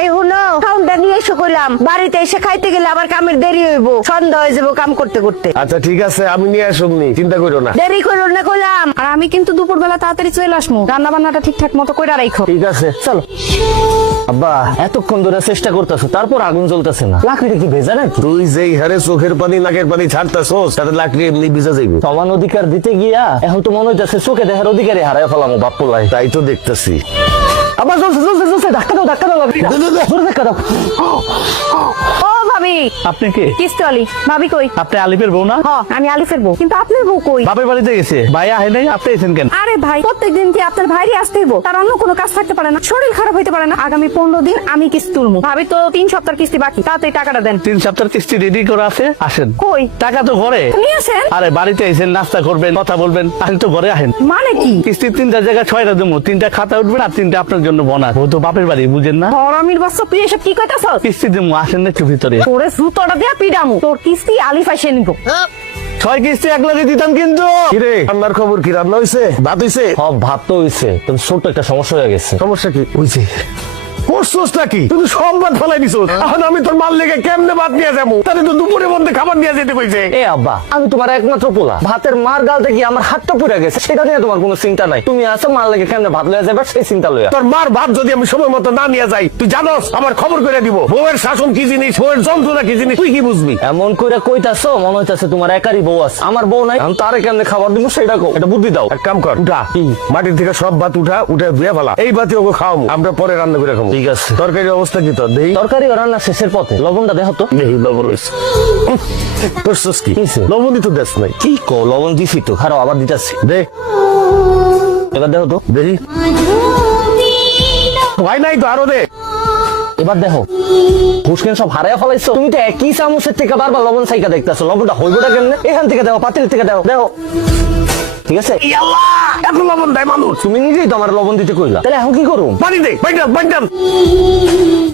এই হুনো খাউনটা নিয়ে এসে কইলাম বাড়িতে এসে খাইতে গেলে আবার কামের দেরি হইব, সন্ধ্যা হয়ে যাবো কাম করতে করতে। আচ্ছা ঠিক আছে, আমি নিয়ে আসুমনি, চিন্তা করো না। দেরি করো না কইলাম। আর আমি কিন্তু দুপুরবেলা তাড়াতাড়ি চলে আসবো, রান্না বান্নাটা ঠিকঠাক মতো কইরা রাখো। ঠিক আছে চলো। আব্বা এতক্ষণ ধরে চেষ্টা করতেছো, তারপর আগুন জ্বলতেছে না, লাকড়িটা কি ভেজা নাকি? তুই যেই হারে চোখের পানি নাকের পানি ছাড়তাছস, তাতে লাকড়ি এমনি ভিজা যাইবে। সমান অধিকার দিতে গিয়া এখন তো মনে হইতেছে চোখে দেখার অধিকারই হারায় ফেলামো বাপ্পলাই। তাই তো দেখতেছি। আবার জ্বলছে জ্বলছে জ্বলছে, ধাক্কা দাও ধাক্কা দাও, জোরে ধাক্কা দাও। ও ভাবি, আপনি কে? কিস্তি আলি। ভাবি কই? আপনি আলিফের বউ না? হ, আমি আলিফের বউ, কিন্তু আপনার বউ কই? বাপের বাড়িতে গেছে, ভাই আহে নাই, আপনি এসেছেন কেন? আরে ভাই, প্রত্যেকদিন কি আপনার ভাইরই আসতে হইব? তার অন্য কোনো কাজ থাকতে পারে না? শরীর খারাপ হইতে পারে না? আগামী 15 দিন আমি কিস্তি তুলবো। ভাবি তো 3 সপ্তাহ কিস্তি বাকি, তাড়াতাড়ি টাকাটা দেন। 3 সপ্তাহের কিস্তি রেডি করা আছে, আসেন। কই? টাকা তো ঘরে। নিয়ে আসেন। আরে বাড়িতে এসেন, নাস্তা করবেন, কথা বলবেন, আসেন তো ঘরে আহেন। মানে কি? কিস্তির 3টা জায়গায় 6টা দেবো, 3টা খাতা উঠবেন আর 3টা আপনার জন্য বোনাস। ও তো বাপের বাড়ি, বুঝেন না? হরামির বাচ্চা, তুই এসব কি কইতাছস? কিস্তি দেবো, আসেন না একটু ভিতরে। তোরে জুতোটা দিয়া পিডামু, তোর কিস্তি আলিফ এসে নিব। 6 কিস্তি এক লাগে দিতাম কিন্তু। কিরে রান্নার খবর কি? রান্না হইছে? ভাত হইছে? সব ভাত তো হইছে, কিন্তু ছোট্ট একটা সমস্যা হয়ে গেছে। সমস্যা কি হইছে? করছস নাকি? তুই তো সব ভাত ফেলাই দিছস। এখন আমি তোর মাল লেগে কেমনে ভাত নিয়ে যাবো? তাহলে তো দুপুরের মধ্যে খাবার নিয়ে যেতে কইছে। এ আব্বা, আমি তোমার একমাত্র পোলা, ভাতের মার গাল থেকে আমার হাতটা পুড়ে গেছে, সেটা নিয়ে তোমার কোনো চিন্তা নাই। তুমি আসো, মার লেগে কেমনে ভাত লয়ে যাবে সেই চিন্তা লইয়া। তোর মার ভাত যদি আমি সময় মতো না নিয়ে যাই, তুই জানোস আমার খবর করে দিব। বউয়ের শাসন কি জিনিস, বউয়ের যন্ত্রণা কি জিনিস, তুই কি বুঝবি? এমন কইরা কইতাছো মনে হইতাছে তোমার একারই বউ আছে, আমার বউ নাই। আমি তারে কেমনে খাবার দিব সেটা কও, এটা বুদ্ধি দাও। এক কাম কর, উঠা কি? মাটির থেকে সব ভাত উঠা ধুয়ে ফেলা। এই ভাতে ওকে খাওয়াবো, আমরা পরে রান্না করে খাবো। ঠিক আছে। তরকারির অবস্থা কি তোর? দেই তরকারি ও রান্না শেষের পথে, লবণটা দেখো তো। দেই লবণ রয়েছে। করছস কি? কিসে? লবণই তো দেশ নাই। কি কও, লবণ দিছি তো, খারাপ আবার দিতাছি। দে এবার দেখো তো। দেখি হয় নাই তো, আরো দে। এবার দেখো, ঘুষকেন সব হারাইয়া ফেলাইছো। তুমি তো একই চামচের থেকে বারবার লবণ সাইকা দেখতেছো, লবণটা হইবটা কেমনে? এখান থেকে দেখো, পাতিল থেকে দেখো, দেখো। ঠিক আছে? ইয়াল্লাহ, এত লবণ দেয় মানুষ? তুমি নিজেই তো আমার লবণ দিতে কইলা, তাহলে এখন কি করুম? পানি দে, বাইন্ডান।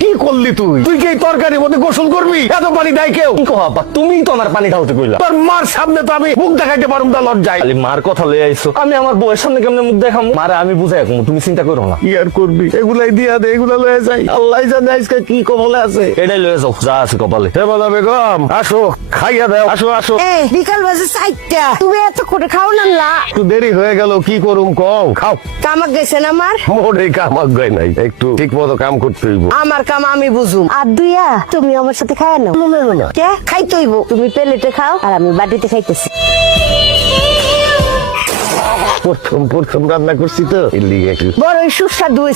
কি করলি তুই? তুই কি এই তরকারির মধ্যে গোসল করবি? এত পানি দেয় কেউ? কি কো আব্বা, তুমিই তো আমার পানি ঢালতে কইলা। তোর মার সামনে তো আমি মুখ দেখাইতে পারুম না, লজ্জায়। খালি মার কথা লয়ে আইছো, আমি আমার বউয়ের সামনে কেমনে মুখ দেখামু? মারে আমি বুঝাই রাখবো, তুমি চিন্তা করো না। কি আর করবি? এগুলাই দিয়া দে, এগুলা লয়ে যাই। আল্লাহ জানে আজকে কি কবলে আছে। এটাই লয়ে যাও, যা আছে কপালে। হে বলা বেগম, আসো, খাইয়া দাও, আসো আসো। এ বিকাল বাজে 4টা, তুমি এত করে খাও না? একটু দেরি হয়ে গেল, কি করুম কও? খাও। কামাক গেছেন আমার? মোরে কামাক গায় নাই, একটু ঠিক মতো কাম করতে হইব। আমার কাম আমি বুঝুম। আর দুইয়া তুমি আমার সাথে খায় না? কে খাইতে হইব? তুমি প্লেটে খাও আর আমি বাটিতে খাইতেছি। প্রথম রান্না করছি তো, এর লিগে একটু বড় সুস্বাদু হয়েছে।